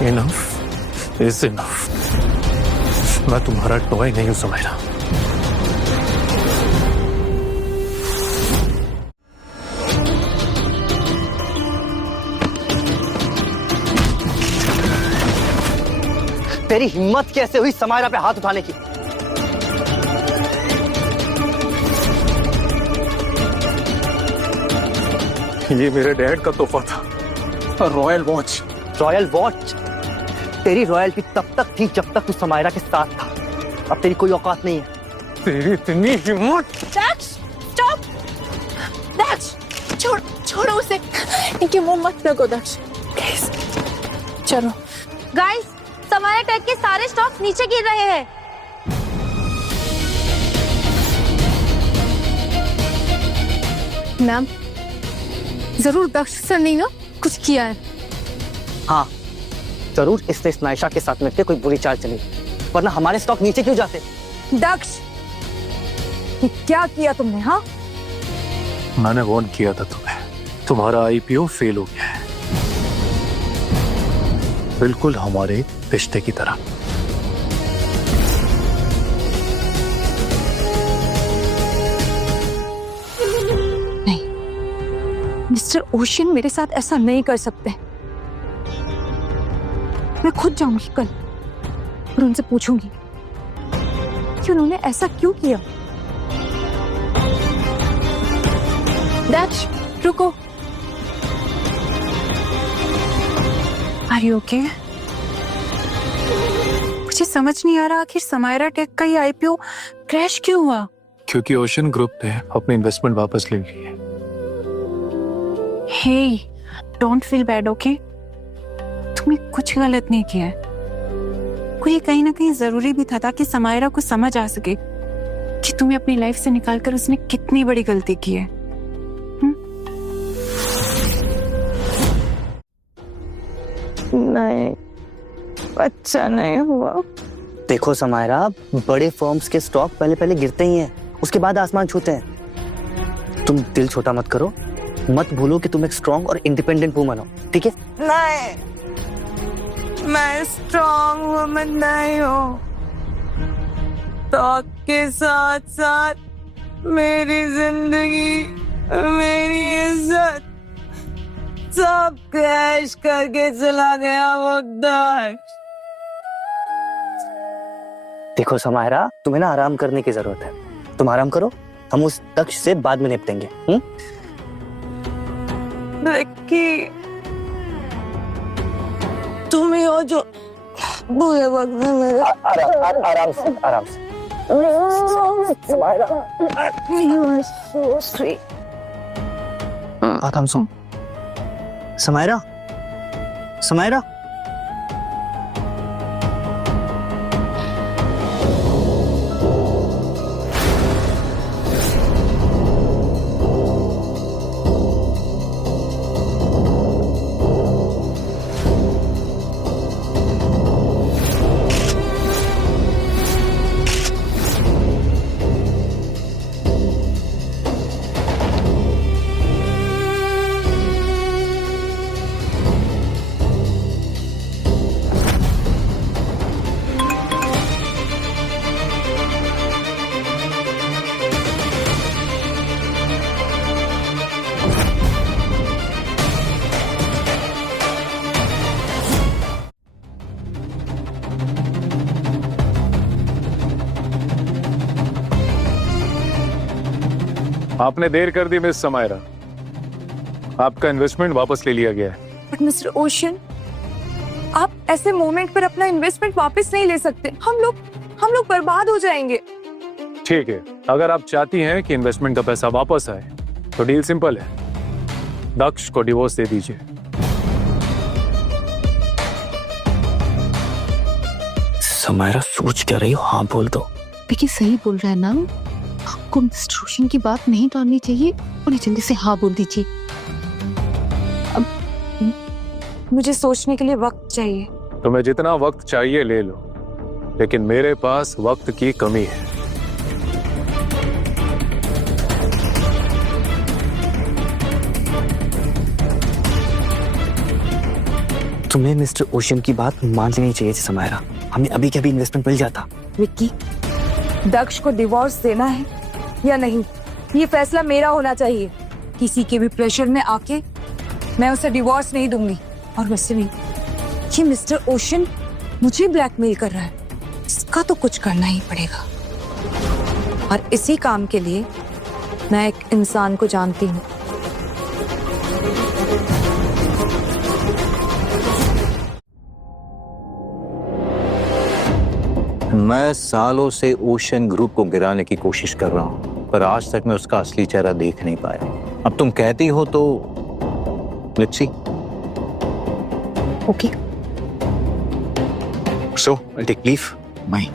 Enough is enough. मैं तुम्हारा toy नहीं हूं सुमैरा। तेरी हिम्मत कैसे हुई समायरा पे हाथ उठाने की? ये मेरे डैड का तोहफा था, रॉयल वॉच। Royal watch? तेरी रॉयल्टी तब तक थी जब तक तू समायरा के साथ था। अब तेरी कोई औकात नहीं है। तेरी इतनी हिम्मत। डैक्स, स्टॉप! डैक्स, छोड़ो उसे। इनके मुंह मत लगो डैक्स। प्लीज, चलो। गाइस, समायरा टेक के सारे स्टॉक्स नीचे गिर रहे हैं। मैम, जरूर दक्ष सर ने ना कुछ किया है। हाँ, जरूर इसने स्नाइशा के साथ मिलकर कोई बुरी चाल चली, वरना हमारे स्टॉक नीचे क्यों जाते? दक्ष, ये क्या किया तुमने? हाँ, मैंने वार्न किया था तुम्हें, तुम्हारा आईपीओ फेल हो गया है, बिल्कुल हमारे रिश्ते की तरह। मिस्टर ओशियन मेरे साथ ऐसा नहीं कर सकते। मैं खुद जाऊंगी कल और उनसे पूछूंगी कि उन्होंने ऐसा क्यों किया। डैश, रुको। Are you okay? मुझे समझ नहीं आ रहा आखिर समायरा टेक का ये आईपीओ क्रैश क्यों हुआ? क्योंकि ओशन ग्रुप ने अपनी इन्वेस्टमेंट वापस ले ली है। Hey, don't feel bad, okay? तुमने कुछ गलत नहीं किया है। कोई ये कहीं ना कहीं जरूरी भी था ताकि समायरा को समझ आ सके कि तुम्हें अपनी लाइफ से निकालकर उसने कितनी बड़ी गलती की है। नहीं, अच्छा नहीं हुआ। देखो समायरा, बड़े फर्म्स के स्टॉक पहले पहले गिरते ही हैं, उसके बाद आसमान छूते हैं। तुम दिल छोटा मत करो, मत भूलो कि तुम एक स्ट्रॉन्ग और इंडिपेंडेंट वुमन हो, ठीक है? नहीं, मैं स्ट्रॉन्ग वुमन नहीं हूँ। स्टॉक के साथ साथ मेरी जिंदगी, मेरी इज्जत सब क्रैश करके चला गया वो दक्ष। देखो समायरा, तुम्हें ना आराम करने की जरूरत है। तुम आराम करो, हम उस दक्ष से बाद में निपटेंगे। लक्की, तुम ही हो जो बुरे वक्त में मेरे आराम से, आराम से। Samaira, so sweet. आराम से। समायरा, समायरा। आपने देर कर दी मिस समायरा, आपका इन्वेस्टमेंट वापस ले लिया गया है। बट मिस्टर ओशियन, आप ऐसे मोमेंट पर अपना इन्वेस्टमेंट वापस नहीं ले सकते। हम लोग बर्बाद हो जाएंगे। ठीक है, अगर आप चाहती हैं कि इन्वेस्टमेंट का पैसा वापस आए तो डील सिंपल है, दक्ष को डिवोर्स दे दीजिए। समायरा, सोच क्या रही हो? हाँ बोल दो। लेकिन सही बोल रहा है ना, आपको मिस्टर ओशियन की बात नहीं टालनी चाहिए, उन्हें जल्दी से हाँ बोल दीजिए। अब मुझे सोचने के लिए वक्त चाहिए। तुम्हें जितना वक्त चाहिए ले लो, लेकिन मेरे पास वक्त की कमी है। तुम्हें मिस्टर ओशन की बात मान लेनी चाहिए थी समायरा। हमें अभी के अभी इन्वेस्टमेंट मिल जाता। विक्की, दक्ष को डिवोर्स देना है या नहीं, ये फैसला मेरा होना चाहिए। किसी के भी प्रेशर में आके मैं उसे डिवोर्स नहीं दूंगी। और वैसे भी ये मिस्टर ओशन मुझे ब्लैकमेल कर रहा है, इसका तो कुछ करना ही पड़ेगा। और इसी काम के लिए मैं एक इंसान को जानती हूँ। मैं सालों से ओशन ग्रुप को गिराने की कोशिश कर रहा हूं, पर आज तक मैं उसका असली चेहरा देख नहीं पाया। अब तुम कहती हो तो let's see. Okay, so I take leave. Bye.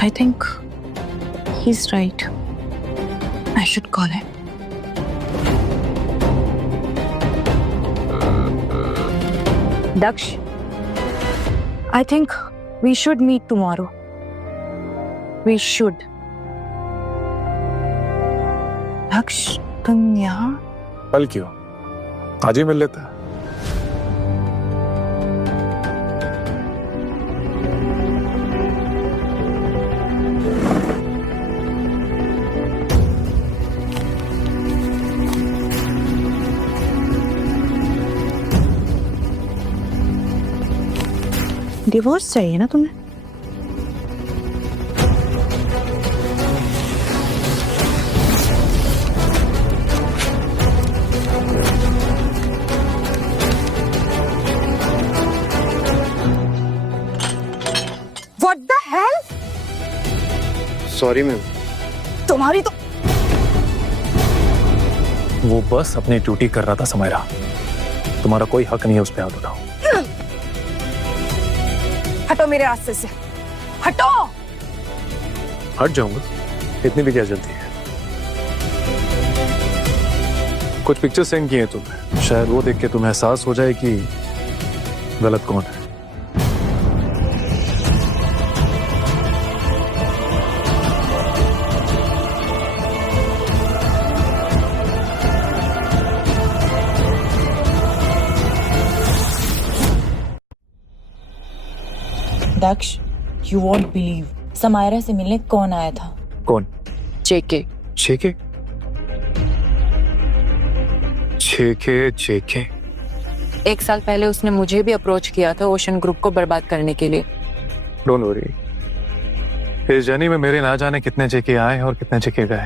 I think he's right. I should call him. Daksh, I think we should meet tomorrow. We should. दक्ष, तुम यहाँ? कल क्यों, आज ही मिल लेता है। डिवोर्स चाहिए ना तुम्हें? What the hell? Sorry ma'am. तुम्हारी तो वो बस अपनी ड्यूटी कर रहा था समायरा, तुम्हारा कोई हक नहीं है उस पर हाथ उठाओ। हटो मेरे रास्ते से, हटो। हट जाऊंगा, इतनी भी क्या जल्दी है। कुछ पिक्चर सेंड किए हैं तुम्हें, शायद वो देख के तुम्हें एहसास हो जाए कि गलत कौन है। दक्ष, you won't believe, समायरा से मिलने कौन आया था? कौन? जेके। जेके? जेके? जेके? 1 साल पहले उसने मुझे भी अप्रोच किया था ओशन ग्रुप को बर्बाद करने के लिए। डोंट वरी, इस जर्नी में मेरे ना जाने कितने जेके आए और कितने जेके गए।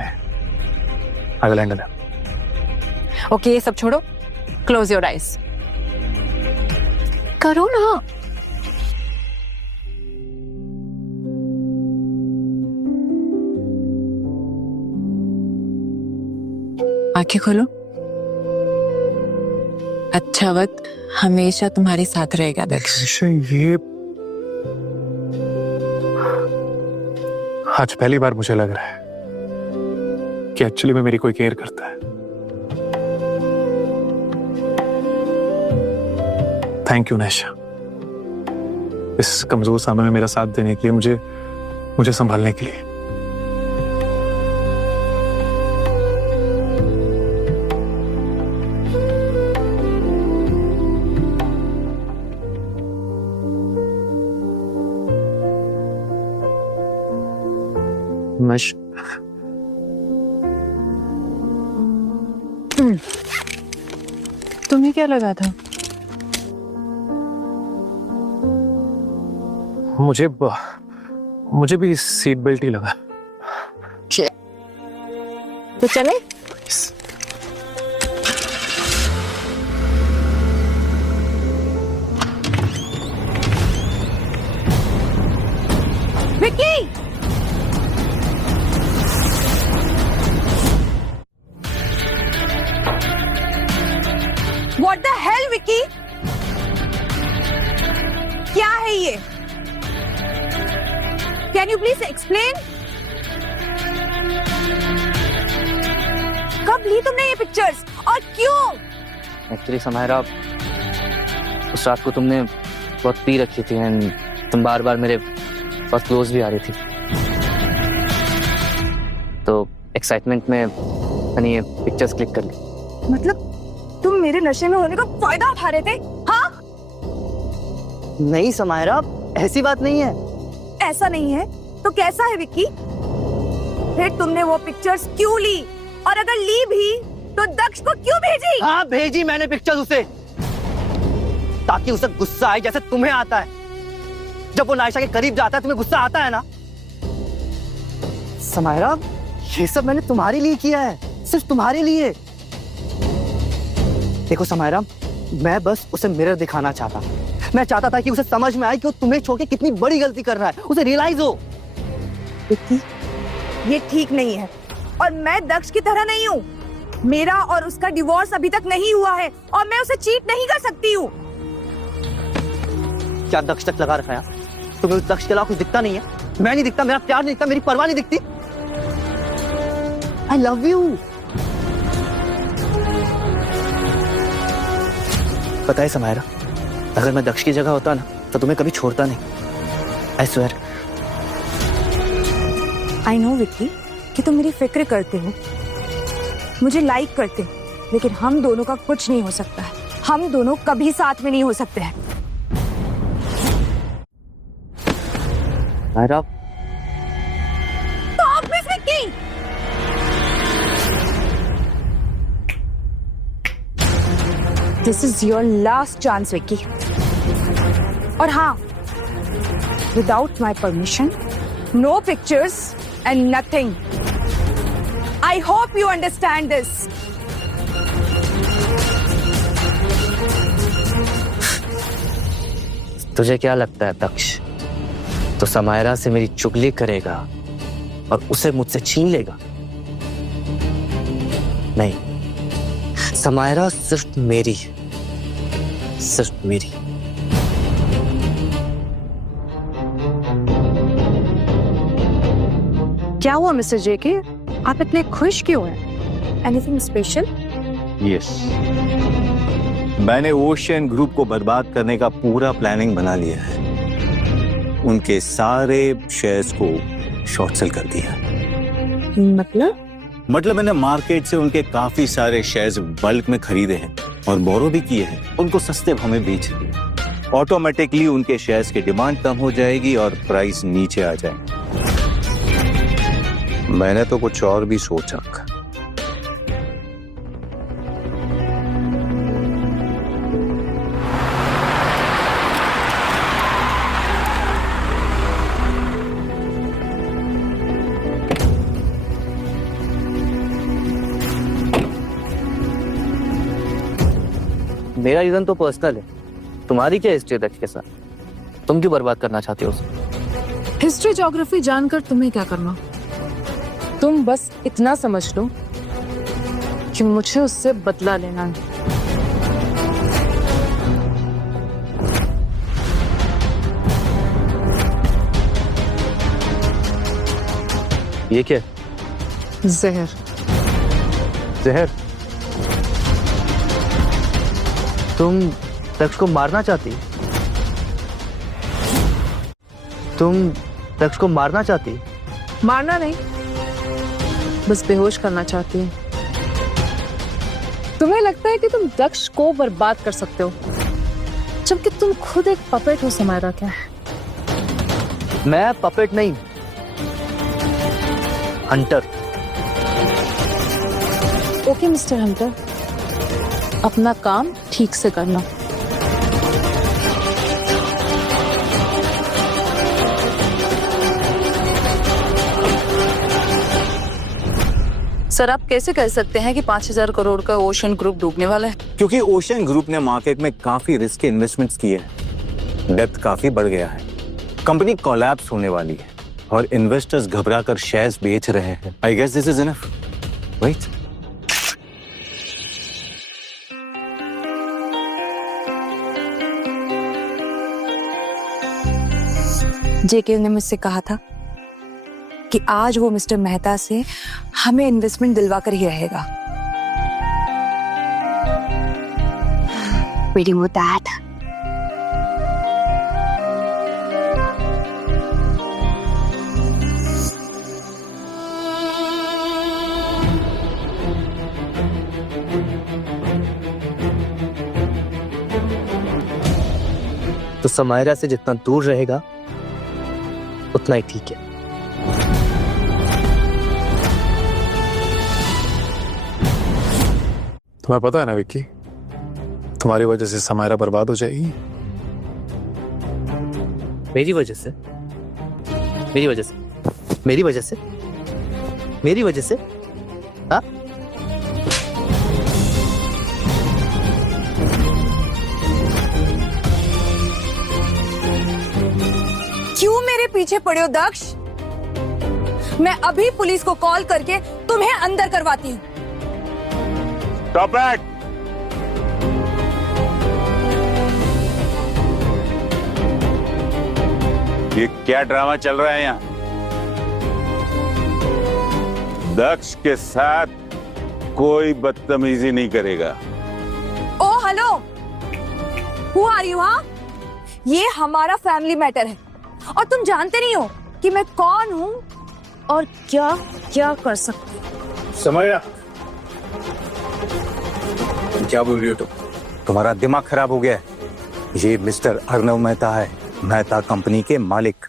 I will handle it. Okay, ये सब छोड़ो, क्लोज योर आइज। करो ना। आंखें खोलो। अच्छा वक्त हमेशा तुम्हारे साथ रहेगा दक्ष। ये आज पहली बार मुझे लग रहा है कि एक्चुअली में मेरी कोई केयर करता है। थैंक यू नैशा, इस कमजोर समय में मेरा साथ देने के लिए, मुझे संभालने के लिए। तुम्हें क्या लगा था? मुझे भी सीट बेल्ट ही लगा। तो चले। Vicky! What the hell, Vicky? क्या है ये? Can you please explain? कब ली तुमने ये पिक्चर्स और क्यों? एक्चुअली समायरा, उस रात को तुमने बहुत पी रखी थी एंड तुम बार बार मेरे पास क्लोज भी आ रही थी, तो एक्साइटमेंट में मैंने ये पिक्चर्स क्लिक कर ली। मतलब तुम मेरे नशे में होने का फायदा उठा रहे थे? हाँ, नहीं समायरा, ऐसी बात नहीं है। ऐसा नहीं है तो कैसा है विक्की? फिर तुमने वो पिक्चर्स क्यों ली? और अगर ली भी तो दक्ष को क्यों भेजी? हाँ, भेजी मैंने पिक्चर्स उसे, ताकि उसे गुस्सा आए जैसे तुम्हें आता है। जब वो नायशा के करीब जाता है तुम्हें गुस्सा आता है ना। समायरा, ये सब मैंने तुम्हारे लिए किया है, सिर्फ तुम्हारे लिए। देखो समायरा, मैं बस उसे मिरर दिखाना चाहता। मैं चाहता था कि उसे समझ में आए कि वो तुम्हें छोड़ के कितनी बड़ी गलती कर रहा है, उसे रियलाइज हो। विक्की, ये ठीक नहीं है और मैं दक्ष की तरह नहीं हूँ। मेरा और उसका डिवोर्स अभी तक नहीं हुआ है और मैं उसे चीट नहीं कर सकती हूँ। क्या दक्ष तक लगा रखा है? तुम्हें उस दक्ष के अलावा कुछ दिखता नहीं है? मैं नहीं दिखता, मेरा प्यार नहीं दिखता, मेरी परवाह नहीं दिखती? आई लव यू। पता है समायरा, अगर मैं दक्ष की जगह होता ना तो तुम्हें कभी छोड़ता नहीं। I swear. I know Vicky कि तुम मेरी फिक्र करते हो, मुझे लाइक करते हो, लेकिन हम दोनों का कुछ नहीं हो सकता है। हम दोनों कभी साथ में नहीं हो सकते हैं। Samaira, Stop this, Vicky! This is your last chance, Vicky. और हाँ, without my permission, no pictures and nothing. I hope you understand this. तुझे क्या लगता है दक्ष तो समायरा से मेरी चुगली करेगा और उसे मुझसे छीन लेगा? नहीं, समायरा सिर्फ मेरी है, सिर्फ मेरी। क्या हुआ मिस्टर जेके? आप इतने खुश क्यों हैं? Anything special? यस, मैंने ओशियन ग्रुप को बर्बाद करने का पूरा प्लानिंग बना लिया है। उनके सारे शेयर्स को शॉर्ट सेल कर दिया। मतलब मैंने मार्केट से उनके काफी सारे शेयर्स बल्क में खरीदे हैं और बोरो भी किए हैं, उनको सस्ते भाव में बेच दिए। ऑटोमेटिकली उनके शेयर्स की डिमांड कम हो जाएगी और प्राइस नीचे आ जाएगी। मैंने तो कुछ और भी सोच रखा। मेरा रीजन तो पर्सनल है, तुम्हारी क्या हिस्ट्री है दक्ष के साथ? तुम क्यों बर्बाद करना चाहते हो उसे? हिस्ट्री ज्योग्राफी जानकर तुम्हें क्या करना? तुम बस इतना समझ लो कि मुझे उससे बदला लेना है। ये क्या? जहर। जहर? तुम दक्ष को मारना चाहती? तुम दक्ष को मारना चाहती? मारना नहीं, बस बेहोश करना चाहती है। तुम्हें लगता है कि तुम दक्ष को बर्बाद कर सकते हो, जबकि तुम खुद एक पपेट हो समायरा। क्या है? मैं पपेट नहीं, हंटर। ओके मिस्टर हंटर, अपना काम ठीक से करना। सर, आप कैसे कह सकते हैं कि 5,000 करोड़ का ओशन ग्रुप डूबने वाला है? क्योंकि ओशियन ग्रुप ने मार्केट में काफी रिस्की इन्वेस्टमेंट्स किए हैं, डेप्थ काफी बढ़ गया है, कंपनी कोलैप्स होने वाली है और इन्वेस्टर्स घबराकर शेयर्स बेच रहे हैं। I guess this is enough, right? JK ने मुझसे कहा था कि आज वो मिस्टर मेहता से हमें इन्वेस्टमेंट दिलवा कर ही रहेगा। Waiting with that. तो समायरा से जितना दूर रहेगा उतना ही ठीक है। तुम्हें पता है ना विक्की, तुम्हारी वजह से समायरा बर्बाद हो जाएगी। मेरी वजह से? मेरी वजह से? मेरी वजह से? मेरी वजह से? हाँ? क्यों मेरे पीछे पड़े हो दक्ष? मैं अभी पुलिस को कॉल करके तुम्हें अंदर करवाती हूँ। Stop it! ये क्या ड्रामा चल रहा है यहाँ? दक्ष के साथ कोई बदतमीजी नहीं करेगा। ओ हेलो, हु आर यू? हाँ, ये हमारा फैमिली मैटर है और तुम जानते नहीं हो कि मैं कौन हूँ और क्या क्या कर सकती हूँ। समायरा, क्या बोल रही हो तुम? तुम्हारा दिमाग खराब हो गया है। ये मिस्टर अर्नव मेहता है, मेहता कंपनी के मालिक।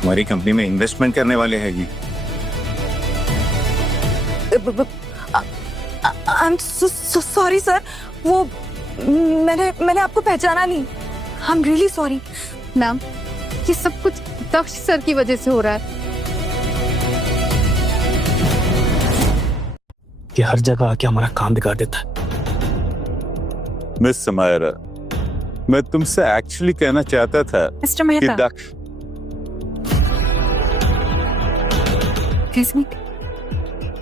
तुम्हारी कंपनी में इन्वेस्टमेंट करने वाले हैं ये। आई एम सॉरी सर, वो मैंने आपको पहचाना नहीं। I am really sorry. Ma'am, ये सब कुछ दक्ष सर की वजह से हो रहा है। ये हर जगह आके हमारा काम बिगाड़ देता है। मिस समायरा, मैं तुमसे एक्चुअली कहना चाहता था मिस्टर कि Mehta, Daksh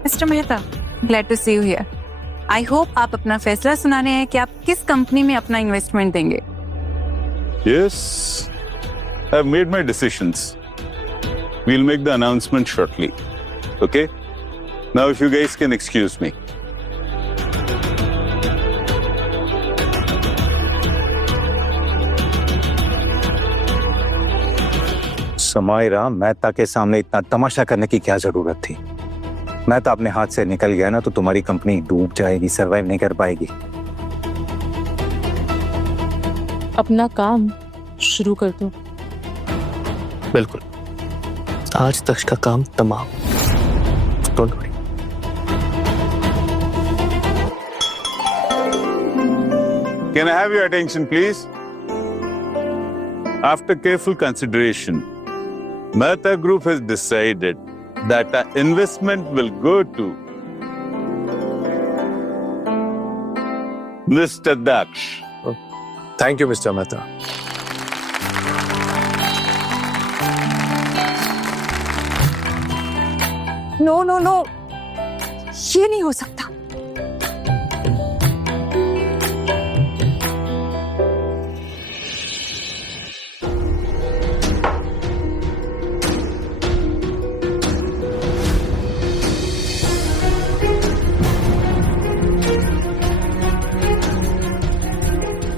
mister Mehta, glad to see you here. I hope आप अपना फैसला सुनाने हैं कि आप किस कंपनी में अपना इन्वेस्टमेंट देंगे। Yes, I've made my decisions. We'll make the announcement shortly. Okay? Now, if you guys can excuse me. Samaira, Mehta के सामने इतना तमाशा करने की क्या जरूरत थी? मेहता अपने हाथ से निकल गया ना तो तुम्हारी कंपनी डूब जाएगी, सरवाइव नहीं कर पाएगी। अपना काम शुरू कर दो। बिल्कुल, आज तक का काम तमाम। Don't worry. Can I have your attention, please? After careful consideration, Mehta Group has decided that the investment will go to Mr. Daksh. Thank you mister Mehta. No no no, ये नहीं हो सकता।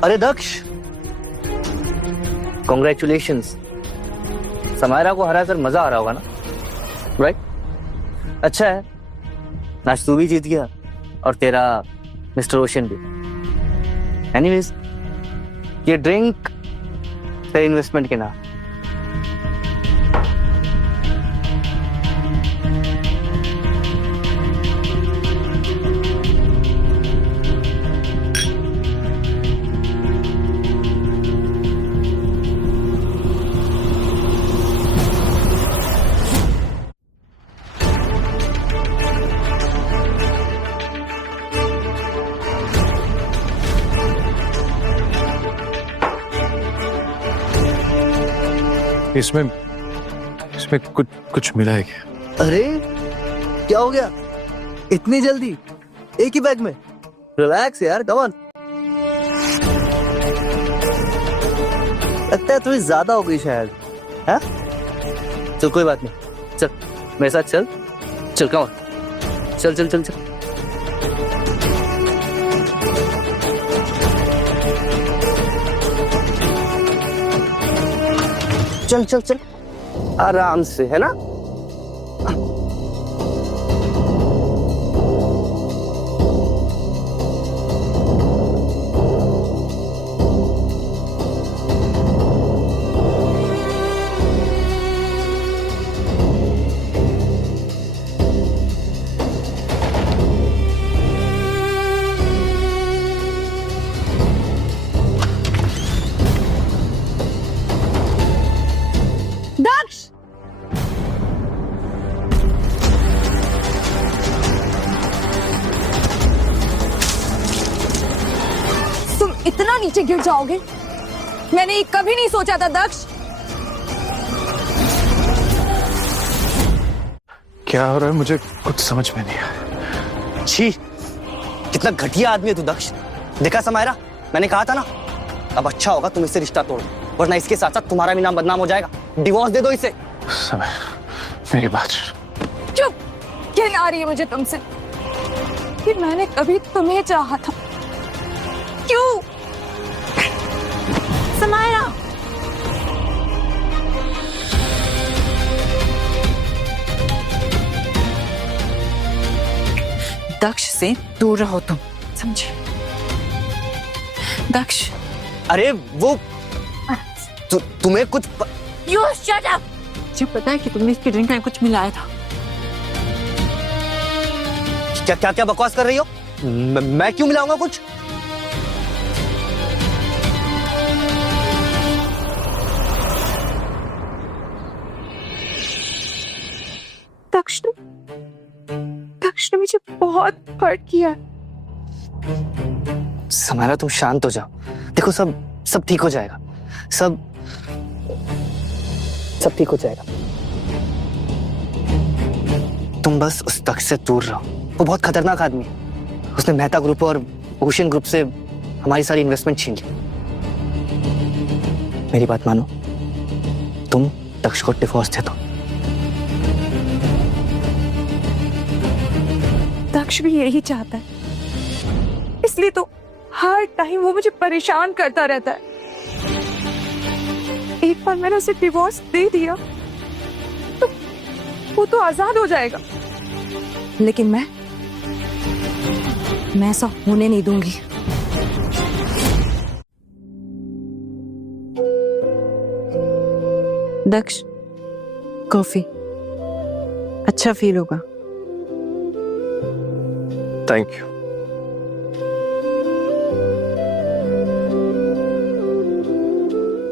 अरे दक्ष, कॉन्ग्रेचुलेशंस। समायरा को हराकर मजा आ रहा होगा ना, राइट? अच्छा है, आज तू भी जीत गया और तेरा मिस्टर ओशन भी। एनीवेज, ये ड्रिंक तेरे इन्वेस्टमेंट के नाम। इसमें इसमें कुछ मिला है क्या? अरे क्या हो गया इतनी जल्दी एक ही बैग में? रिलैक्स यार, कम ऑन। लगता है थोड़ी ज्यादा हो गई शायद, है? चल कोई बात नहीं, चल मेरे साथ चल, चल कम ऑन, चल चल चल चल। चल चल चल आराम से, है ना? इतना नीचे गिर जाओगे मैंने ये कभी नहीं सोचा था दक्ष। क्या हो रहा है मुझे कुछ समझ में नहीं आया। छी, कितना घटिया आदमी है तू दक्ष। देखा समायरा, मैंने कहा था ना, अब अच्छा होगा तुम इससे रिश्ता तोड़ दो, वरना इसके साथ साथ तुम्हारा भी नाम बदनाम हो जाएगा। डिवोर्स दे दो इसे। समय मेरी बात। चुप, कहना आ रही है मुझे तुमसे कि मैंने कभी तुम्हें चाहा था। क्यों? समायरा, दक्ष से दूर रहो तुम, समझे? दक्ष, अरे वो तुम्हें कुछ यू शट अप। मुझे पता है कि तुमने इसकी ड्रिंक में कुछ मिलाया था। क्या क्या क्या बकवास कर रही हो? मैं क्यों मिलाऊंगा कुछ? दक्ष ने मुझे बहुत हर्ट किया। समायरा तुम शांत हो जाओ। देखो सब ठीक हो जाएगा। सब ठीक हो जाएगा। तुम बस उस दक्ष से दूर रहो। वो बहुत खतरनाक आदमी है। उसने मेहता ग्रुप और ओशियन ग्रुप से हमारी सारी इन्वेस्टमेंट छीन ली। मेरी बात मानो, तुम दक्ष को डिवोर्स दे दो। दक्ष भी यही चाहता है, इसलिए तो हर टाइम वो मुझे परेशान करता रहता है। एक बार मैंने उसे डिवोर्स दे दिया तो वो तो आजाद हो जाएगा। लेकिन मैं ऐसा होने नहीं दूंगी। दक्ष, कॉफी, अच्छा फील होगा। Thank you.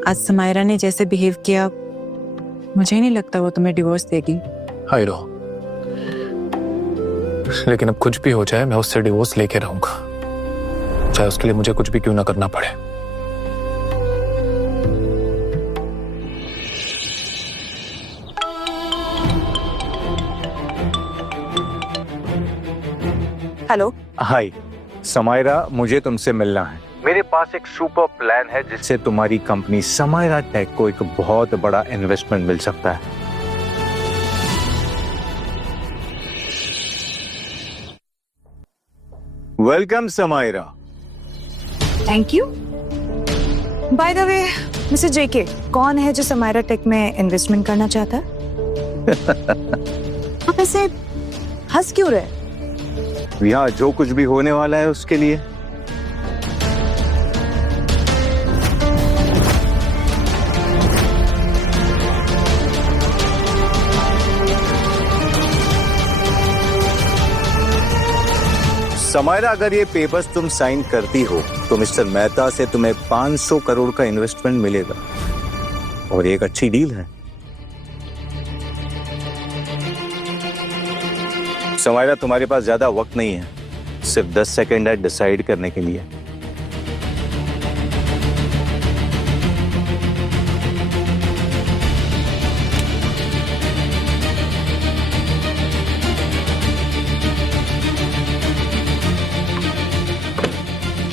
आज समायरा ने जैसे बिहेव किया, मुझे नहीं लगता वो तुम्हें डिवोर्स देगी। आई नो, लेकिन अब कुछ भी हो जाए मैं उससे डिवोर्स लेके रहूंगा, चाहे उसके लिए मुझे कुछ भी क्यों ना करना पड़े। हेलो। हाय समायरा, मुझे तुमसे मिलना है। मेरे पास एक सुपर प्लान है जिससे तुम्हारी कंपनी समायरा टेक को एक बहुत बड़ा इन्वेस्टमेंट मिल सकता है। Welcome Samaira. Thank you. By the way mister JK, कौन है जो समायरा टेक में इन्वेस्टमेंट करना चाहता है? आप ऐसे हंस क्यों रहे? यहाँ जो कुछ भी होने वाला है उसके लिए। समायरा, अगर ये पेपर्स तुम साइन करती हो तो मिस्टर मेहता से तुम्हें 500 करोड़ का इन्वेस्टमेंट मिलेगा और एक अच्छी डील है। समायरा, तुम्हारे पास ज्यादा वक्त नहीं है, सिर्फ 10 सेकंड है डिसाइड करने के लिए।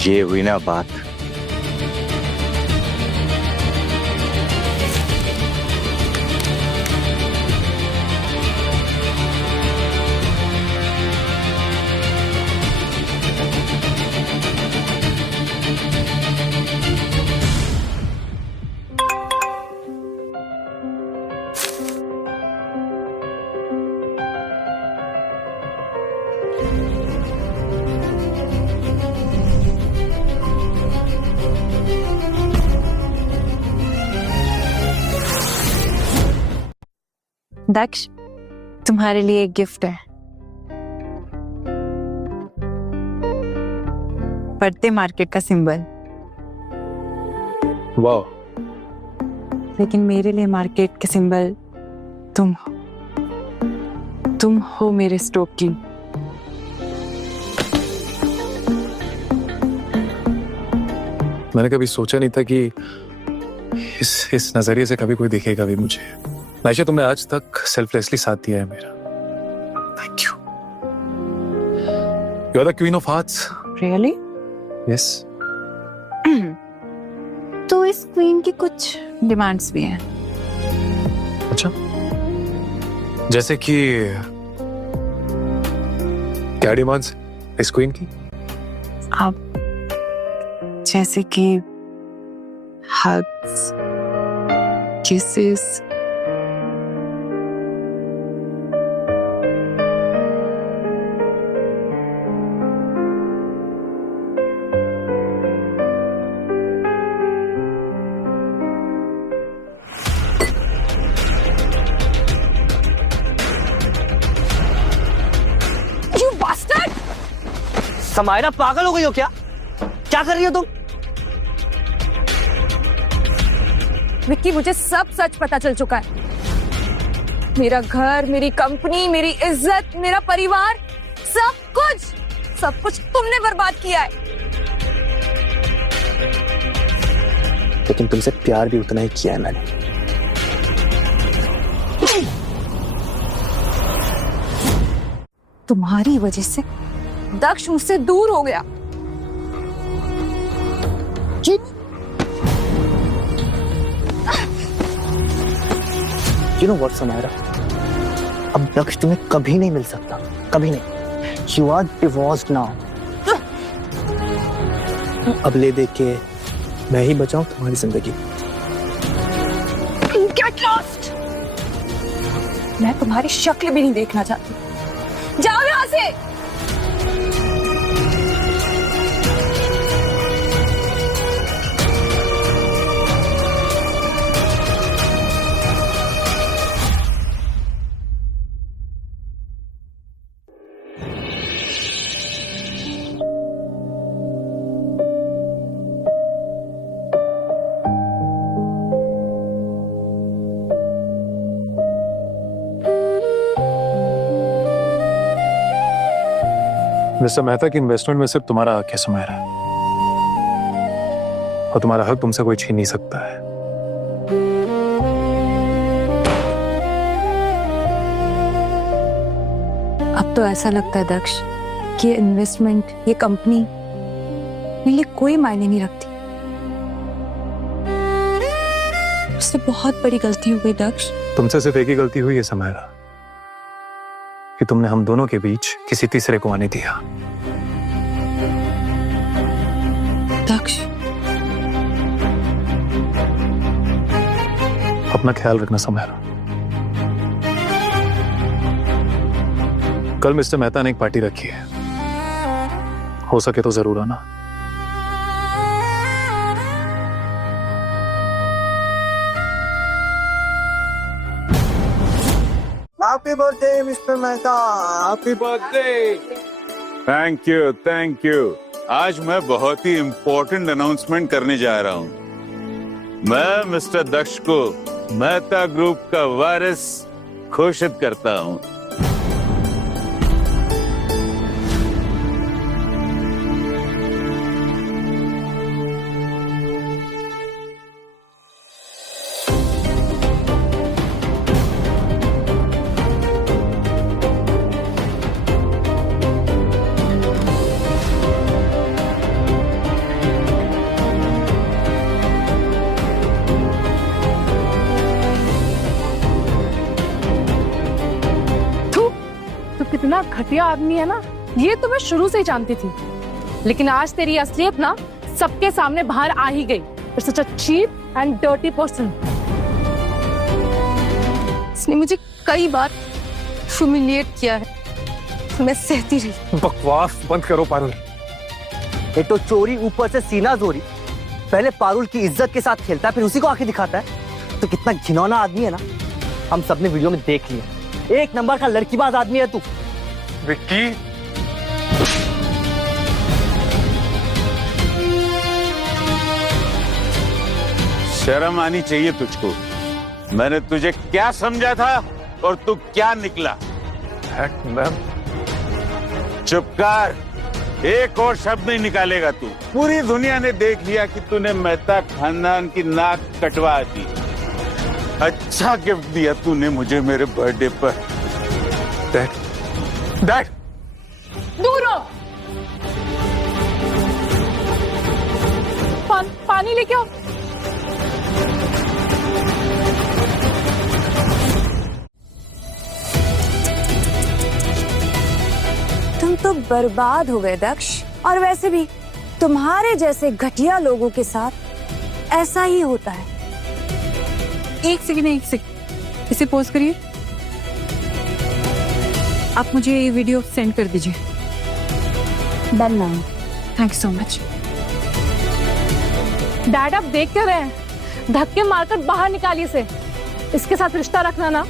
ये हुई ना बात। दक्ष, तुम्हारे लिए एक गिफ्ट है। बढ़ते मार्केट का सिंबल। वाह, लेकिन मेरे लिए मार्केट के सिंबल तुम हो मेरे स्टॉक की। मैंने कभी सोचा नहीं था कि इस नजरिए से कभी कोई देखेगा भी मुझे। नायशा, तुमने आज तक सेल्फलेसली साथ दिया है मेरा। Thank you. You are the queen of hearts. Really? Yes. तो इस क्वीन की कुछ डिमांड्स भी हैं। अच्छा, जैसे कि क्या डिमांड्स इस क्वीन की? आप जैसे कि hugs, kisses, You bastard! Samaira पागल हो गई हो क्या? क्या कर रही हो तुम? विक्की, मुझे सब सच पता चल चुका है। मेरा घर, मेरी कंपनी, मेरी इज्जत, मेरा परिवार, सब कुछ तुमने बर्बाद किया है। लेकिन तुमसे प्यार भी उतना ही किया है मैंने। तुम्हारी वजह से दक्ष मुझसे दूर हो गया। You know what, Samaira? अब दक्ष तुम्हें कभी नहीं मिल सकता, कभी नहीं। You are divorced now. अब ले देख के मैं ही बचाऊं तुम्हारी जिंदगी। Get lost! मैं तुम्हारी शक्ल भी नहीं देखना चाहती। जाओ यहाँ से। मिस्टर मेहता की इन्वेस्टमेंट में सिर्फ तुम्हारा हक है समायरा, और तुम्हारा हक तुमसे कोई छीन नहीं सकता है। अब तो ऐसा लगता है दक्ष कि ये इन्वेस्टमेंट, ये कंपनी मेरे लिए कोई मायने नहीं रखती। उससे बहुत बड़ी गलती हो गई दक्ष। तुमसे सिर्फ एक ही गलती हुई है समायरा, कि तुमने हम दोनों के बीच किसी तीसरे को आने दिया। दक्ष, अपना ख्याल रखना समायरा। कल मिस्टर मेहता ने एक पार्टी रखी है, हो सके तो जरूर आना। Happy birthday mister Mehta, happy birthday. Thank you. आज मैं बहुत ही इंपॉर्टेंट अनाउंसमेंट करने जा रहा हूँ। मैं मिस्टर दक्ष को मेहता ग्रुप का वारिस घोषित करता हूँ। कितना घटिया आदमी है ना, ये तो मैं शुरू से ही जानती थी, लेकिन आज तेरी असलियत ना सबके सामने बाहर आ ही गई। You're such a cheap and dirty person. इसने मुझे कई बार ह्यूमिलिएट किया है, मैं सहती रही। बकवास बंद करो पारुल। एक तो चोरी, ऊपर से सीना जोरी। पहले पारुल की इज्जत के साथ खेलता है, फिर उसी को आके दिखाता है। तो कितना घिनौना आदमी है ना, हम सबने वीडियो में देख लिया। एक नंबर का लड़कीबाज आदमी है तू। विक्की, शर्म आनी चाहिए तुझको। मैंने तुझे क्या समझा था और तू क्या निकला। मैम चुप कर। एक और शब्द नहीं निकालेगा तू। पूरी दुनिया ने देख लिया कि तूने मेहता खानदान की नाक कटवा दी। अच्छा गिफ्ट दिया तूने मुझे मेरे बर्थडे पर। डैड दूर हो। पानी लेके आओ। तुम तो बर्बाद हो गए दक्ष। और वैसे भी तुम्हारे जैसे घटिया लोगों के साथ ऐसा ही होता है। एक सेकंड, इसे पॉज करिए। आप मुझे ये वीडियो सेंड कर दीजिए। Done ma'am. Thank you so much. Dad आप देख क्या रहे हैं? धक्के मारकर बाहर निकालिए इसे। इसके साथ रिश्ता रखना ना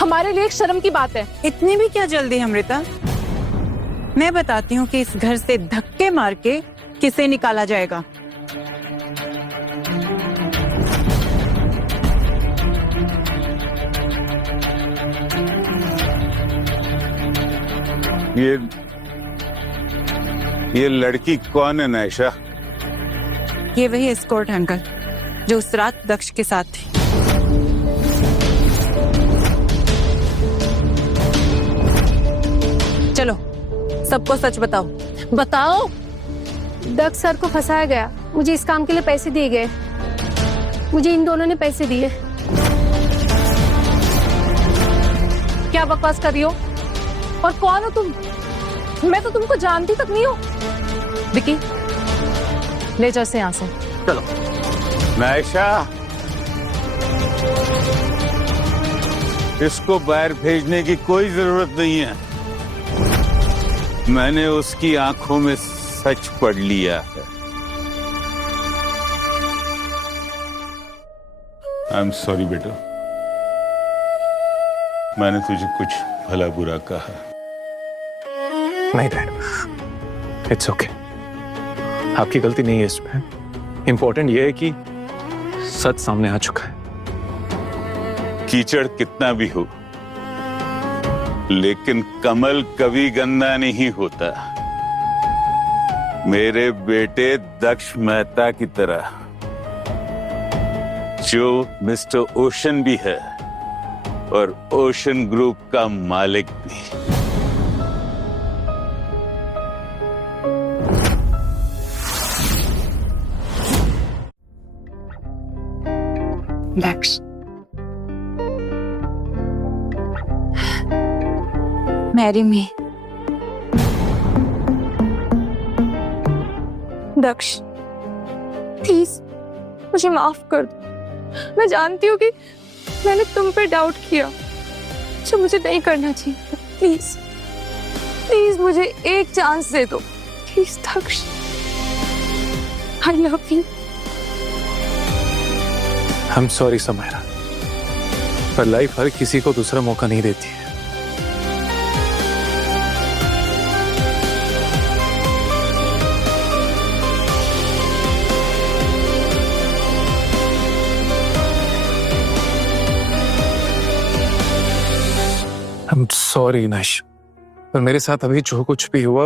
हमारे लिए एक शर्म की बात है। इतनी भी क्या जल्दी अमृता? मैं बताती हूँ कि इस घर से धक्के मार के किसे निकाला जाएगा। ये लड़की कौन है नायशा? ये वही एस्कॉर्ट अंकल जो उस रात दक्ष के साथ थी। चलो सबको सच बताओ। बताओ। दक्ष सर को फंसाया गया। मुझे इस काम के लिए पैसे दिए गए। मुझे इन दोनों ने पैसे दिए। क्या बकवास कर रही हो? और कौन हो तुम? मैं तो तुमको जानती तक नहीं हूँ। विकी ले जाओ इसे यहाँ से। चलो। नायशा इसको बाहर भेजने की कोई जरूरत नहीं है। मैंने उसकी आंखों में सच पढ़ लिया है। आई एम सॉरी बेटा, मैंने तुझे कुछ भला बुरा कहा। नहीं डैड, इट्स ओके। आपकी गलती नहीं है इसमें। इंपॉर्टेंट ये है कि सच सामने आ चुका है। कीचड़ कितना भी हो, लेकिन कमल कभी गंदा नहीं होता। मेरे बेटे दक्ष मेहता की तरह, जो मिस्टर ओशन भी है और ओशन ग्रुप का मालिक भी। दक्ष, मैरी मी। दक्ष प्लीज मुझे माफ कर दो। मैं जानती हूँ कि मैंने तुम पे डाउट किया, जो मुझे नहीं करना चाहिए। प्लीज प्लीज मुझे एक चांस दे दो please Daksh. I love you. I am sorry Samaira, पर लाइफ हर किसी को दूसरा मौका नहीं देती है। आई एम सॉरी नाश, पर मेरे साथ अभी जो कुछ भी हुआ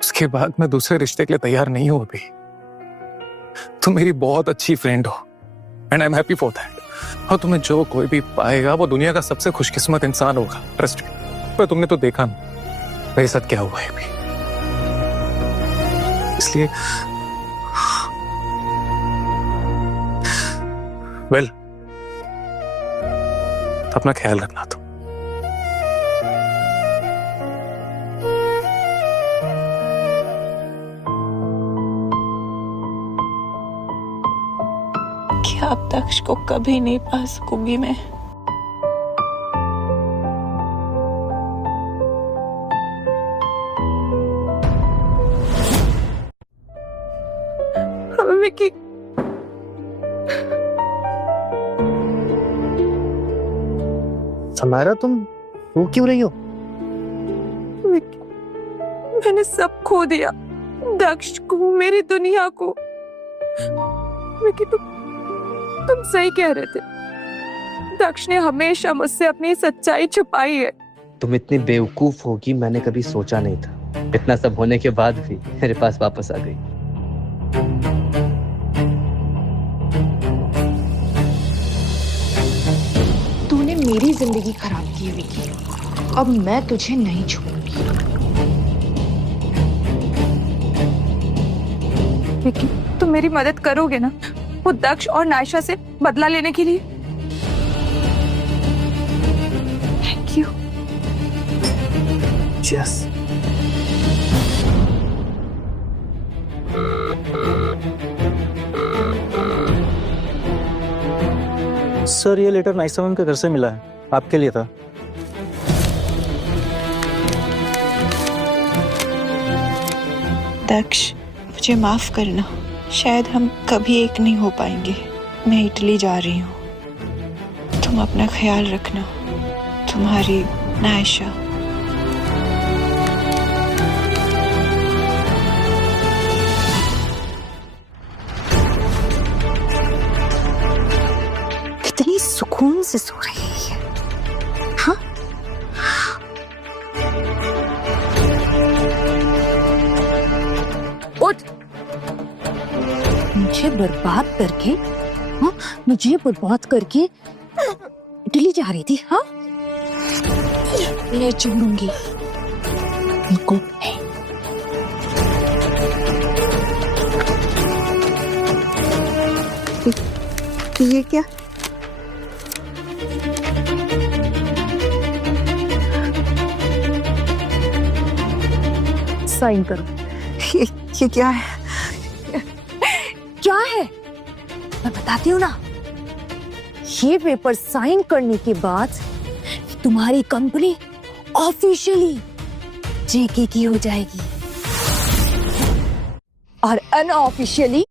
उसके बाद मैं दूसरे रिश्ते के लिए तैयार नहीं हूं अभी। तुम मेरी बहुत अच्छी फ्रेंड हो and I am happy for that. और तुम्हें जो कोई भी पाएगा वो दुनिया का सबसे खुशकिस्मत इंसान होगा, ट्रस्ट मी। पर तुमने तो देखा ना मेरे साथ क्या हुआ है अभी, इसलिए वेल अपना ख्याल रखना। तो क्या अब दक्ष को कभी नहीं पा सकूंगी मैं। विकी समायरा तुम रो क्यों रही हो? विकी मैंने सब खो दिया, दक्ष को, मेरी दुनिया को। विकी तुम सही कह रहे थे। दक्ष ने हमेशा मुझसे अपनी सच्चाई छुपाई है। तुम इतनी बेवकूफ होगी मैंने कभी सोचा नहीं था। इतना सब होने के बाद भी मेरे पास वापस आ गई। तूने मेरी जिंदगी खराब की है विकी, अब मैं तुझे नहीं छोड़ूंगी। विकी, तुम मेरी मदद करोगे ना वो दक्ष और नायशा से बदला लेने के लिए? Thank you. यस। सर ये लेटर नाइसा मैम के घर से मिला है, आपके लिए था। दक्ष, मुझे माफ करना, शायद हम कभी एक नहीं हो पाएंगे। मैं इटली जा रही हूँ, तुम अपना ख्याल रखना। तुम्हारी नायशा। कितनी सुकून से सो रही है। हाँ, उठ। मुझे बर्बाद करके, हाँ, मुझे बर्बाद करके इटली जा रही थी। हाँ, ले छोड़ूंगी बिल्कुल नहीं। ये क्या? साइन करो। ये क्या है? क्या है? मैं बताती हूँ ना। ये पेपर साइन करने के बाद तुम्हारी कंपनी ऑफिशियली जेके की हो जाएगी और अनऑफिशियली